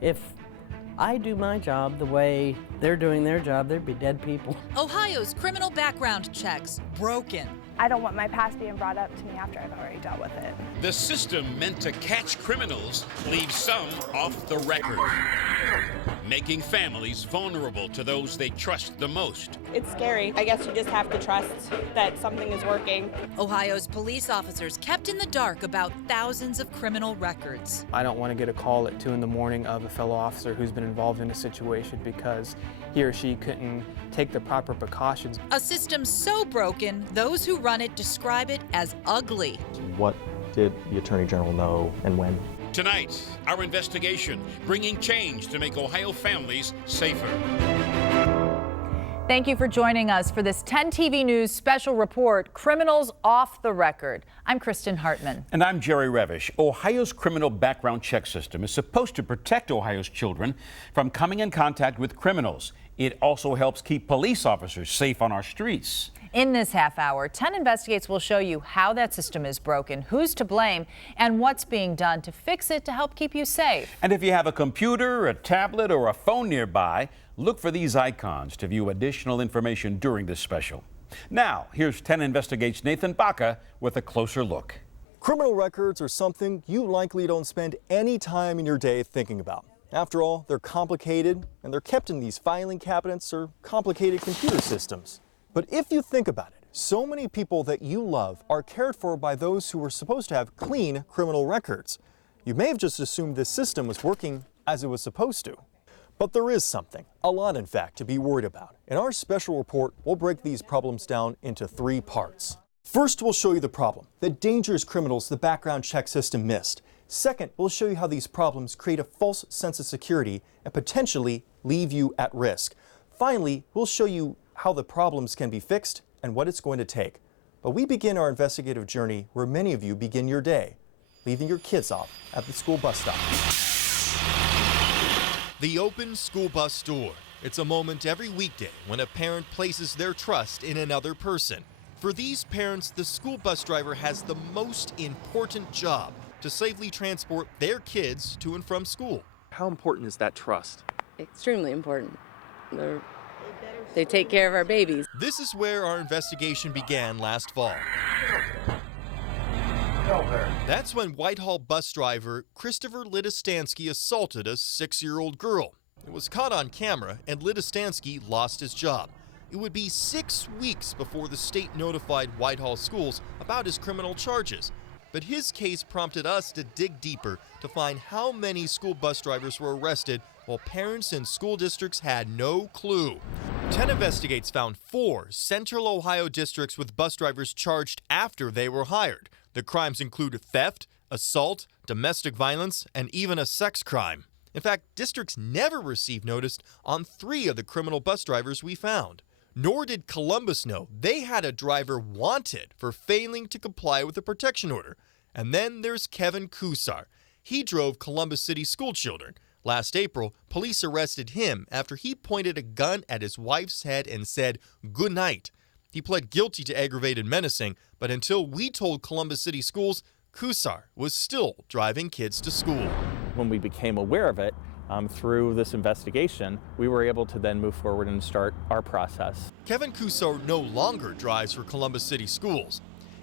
If I do my job the way they're doing their job, there'd be dead people. Ohio's criminal background checks broken. I don't want my past being brought up to me after I've already dealt with it. The system meant to catch criminals leaves some off the record, making families vulnerable to those they trust the most. It's scary. I guess you just have to trust that something is working. Ohio's police officers kept in the dark about thousands of criminal records. I don't want to get a call at 2 in the morning of a fellow officer who's been involved in a situation because he or she couldn't take the proper precautions. A system so broken, those who run it describe it as ugly. What did the Attorney General know and when? Tonight, our investigation, bringing change to make Ohio families safer. Thank you for joining us for this 10 TV News special report, Criminals Off the Record. I'm Kristen Hartman. And I'm Jerry Revish. Ohio's criminal background check system is supposed to protect Ohio's children from coming in contact with criminals. It also helps keep police officers safe on our streets. In this half hour, 10 Investigates will show you how that system is broken, who's to blame, and what's being done to fix it to help keep you safe. And if you have a computer, a tablet, or a phone nearby, look for these icons to view additional information during this special. Now, here's 10 Investigates' Nathan Baca with a closer look. Criminal records are something you likely don't spend any time in your day thinking about. After all, they're complicated, and they're kept in these filing cabinets or complicated computer systems. But if you think about it, so many people that you love are cared for by those who are supposed to have clean criminal records. You may have just assumed this system was working as it was supposed to. But there is something, a lot in fact, to be worried about. In our special report, we'll break these problems down into 3 parts. First, we'll show you the problem, the dangerous criminals the background check system missed. Second, we'll show you how these problems create a false sense of security and potentially leave you at risk. Finally, we'll show you how the problems can be fixed and what it's going to take. But we begin our investigative journey where many of you begin your day, leaving your kids off at the school bus stop. The open school bus door. It's a moment every weekday when a parent places their trust in another person. For these parents, the school bus driver has the most important job to safely transport their kids to and from school. How important is that trust? Extremely important. They take care of our babies. This is where our investigation began last fall. That's when Whitehall bus driver Christopher Lidistansky assaulted a 6-year-old girl. It was caught on camera, and Lidistansky lost his job. It would be 6 weeks before the state notified Whitehall schools about his criminal charges. But his case prompted us to dig deeper to find how many school bus drivers were arrested while parents and school districts had no clue. 10 Investigates found 4 Central Ohio districts with bus drivers charged after they were hired. The crimes include theft, assault, domestic violence, and even a sex crime. In fact, districts never received notice on 3 of the criminal bus drivers we found. Nor did Columbus know they had a driver wanted for failing to comply with a protection order. And then there's Kevin Kusar. He drove Columbus City school children. Last April, police arrested him after he pointed a gun at his wife's head and said, "Good night." He pled guilty to aggravated menacing, but until we told Columbus City Schools, Kusar was still driving kids to school. When we became aware of it, through this investigation, we were able to then move forward and start our process. Kevin Kusar no longer drives for Columbus City Schools.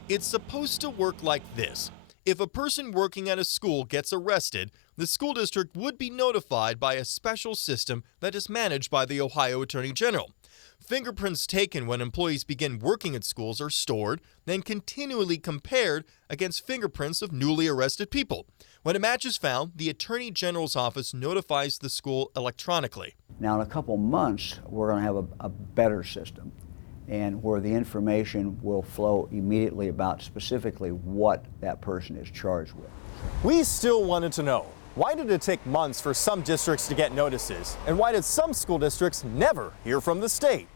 It's supposed to work like this. If a person working at a school gets arrested, the school district would be notified by a special system that is managed by the Ohio Attorney General. Fingerprints taken when employees begin working at schools are stored, then continually compared against fingerprints of newly arrested people. When a match is found, the Attorney General's office notifies the school electronically. Now, in a couple months, we're going to have a better system, and where the information will flow immediately about specifically what that person is charged with. We still wanted to know, why did it take months for some districts to get notices? And why did some school districts never hear from the state?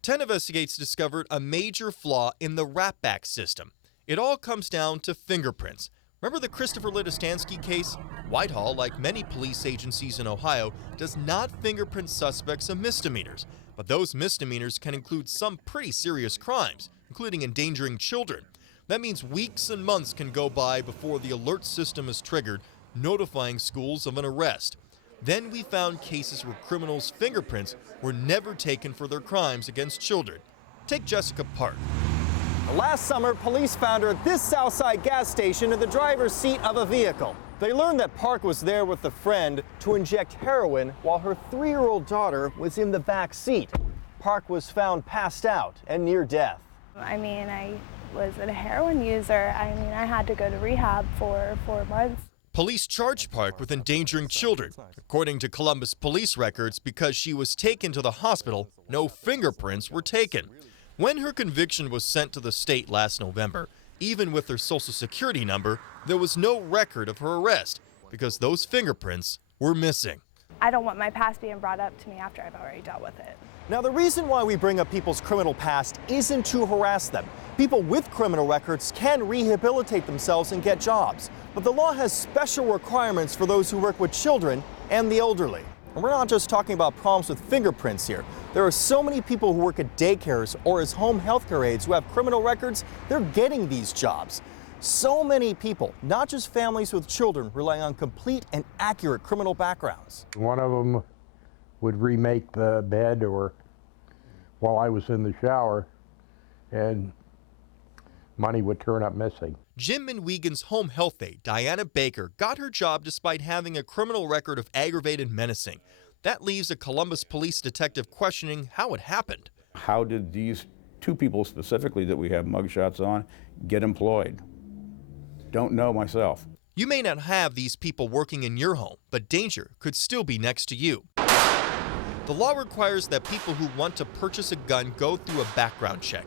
10 Investigates discovered a major flaw in the RAPBAC system. It all comes down to fingerprints. Remember the Christopher Lidistansky case? Whitehall, like many police agencies in Ohio, does not fingerprint suspects of misdemeanors. But those misdemeanors can include some pretty serious crimes, including endangering children. That means weeks and months can go by before the alert system is triggered, notifying schools of an arrest. Then we found cases where criminals' fingerprints were never taken for their crimes against children. Take Jessica Park. Last summer, police found her at this Southside gas station in the driver's seat of a vehicle. They learned that Park was there with a friend to inject heroin while her 3-year-old daughter was in the back seat. Park was found passed out and near death. I mean, I was a heroin user. I mean, I had to go to rehab for 4 months. Police charged Park with endangering children. According to Columbus police records, because she was taken to the hospital, no fingerprints were taken. When her conviction was sent to the state last November, even with her social security number, there was no record of her arrest because those fingerprints were missing. I don't want my past being brought up to me after I've already dealt with it. Now, the reason why we bring up people's criminal past isn't to harass them. People with criminal records can rehabilitate themselves and get jobs. But the law has special requirements for those who work with children and the elderly. And we're not just talking about problems with fingerprints here. There are so many people who work at daycares or as home health care aides who have criminal records, they're getting these jobs. So many people, not just families with children, rely on complete and accurate criminal backgrounds. One of them would remake the bed or while I was in the shower, and money would turn up missing. Jim Manwegan's home health aide, Diana Baker, got her job despite having a criminal record of aggravated menacing. That leaves a Columbus police detective questioning how it happened. How did these 2 people specifically that we have mugshots on get employed? Don't know myself. You may not have these people working in your home, but danger could still be next to you. The law requires that people who want to purchase a gun go through a background check.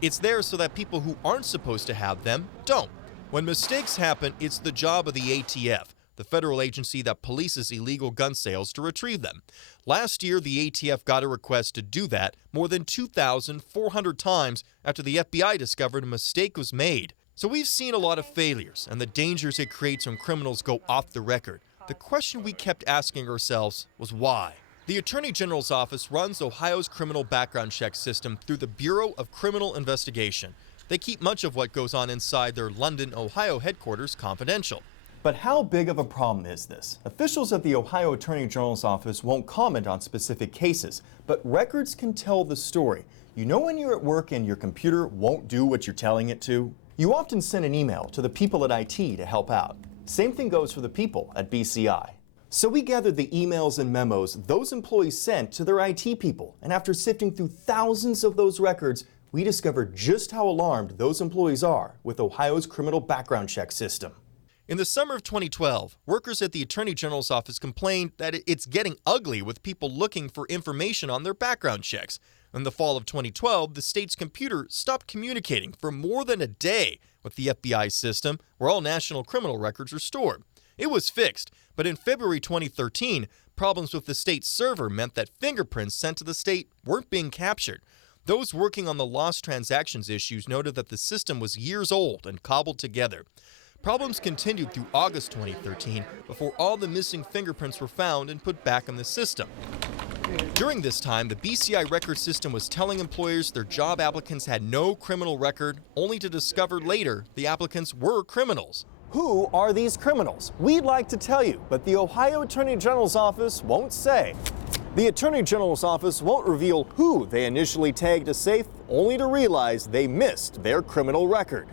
It's there so that people who aren't supposed to have them don't. When mistakes happen, it's the job of the ATF, the federal agency that polices illegal gun sales, to retrieve them. Last year, the ATF got a request to do that more than 2,400 times after the FBI discovered a mistake was made. So we've seen a lot of failures and the dangers it creates when criminals go off the record. The question we kept asking ourselves was why? The Attorney General's office runs Ohio's criminal background check system through the Bureau of Criminal Investigation. They keep much of what goes on inside their London, Ohio headquarters confidential. But how big of a problem is this? Officials at the Ohio Attorney General's office won't comment on specific cases, but records can tell the story. You know when you're at work and your computer won't do what you're telling it to? You often send an email to the people at IT to help out. Same thing goes for the people at BCI. So we gathered the emails and memos those employees sent to their IT people, and after sifting through thousands of those records, we discovered just how alarmed those employees are with Ohio's criminal background check system. In the summer of 2012, workers at the Attorney General's office complained that it's getting ugly with people looking for information on their background checks. In the fall of 2012, the state's computer stopped communicating for more than a day with the FBI system where all national criminal records are stored. It was fixed, but in February 2013, problems with the state's server meant that fingerprints sent to the state weren't being captured. Those working on the lost transactions issues noted that the system was years old and cobbled together. Problems continued through August 2013 before all the missing fingerprints were found and put back in the system. During this time, the BCI record system was telling employers their job applicants had no criminal record, only to discover later the applicants were criminals. Who are these criminals? We'd like to tell you, but the Ohio Attorney General's office won't say. The Attorney General's office won't reveal who they initially tagged as safe, only to realize they missed their criminal record.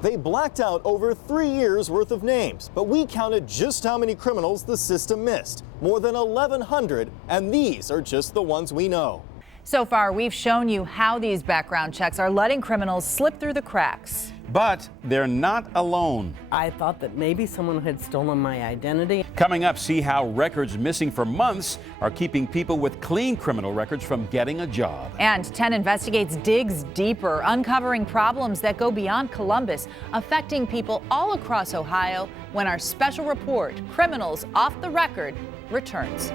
They blacked out over 3 years worth of names, but we counted just how many criminals the system missed. More than 1,100, and these are just the ones we know. So far, we've shown you how these background checks are letting criminals slip through the cracks. But they're not alone. I thought that maybe someone had stolen my identity. Coming up, see how records missing for months are keeping people with clean criminal records from getting a job. And 10 Investigates digs deeper, uncovering problems that go beyond Columbus, affecting people all across Ohio, when our special report, Criminals Off the Record, returns.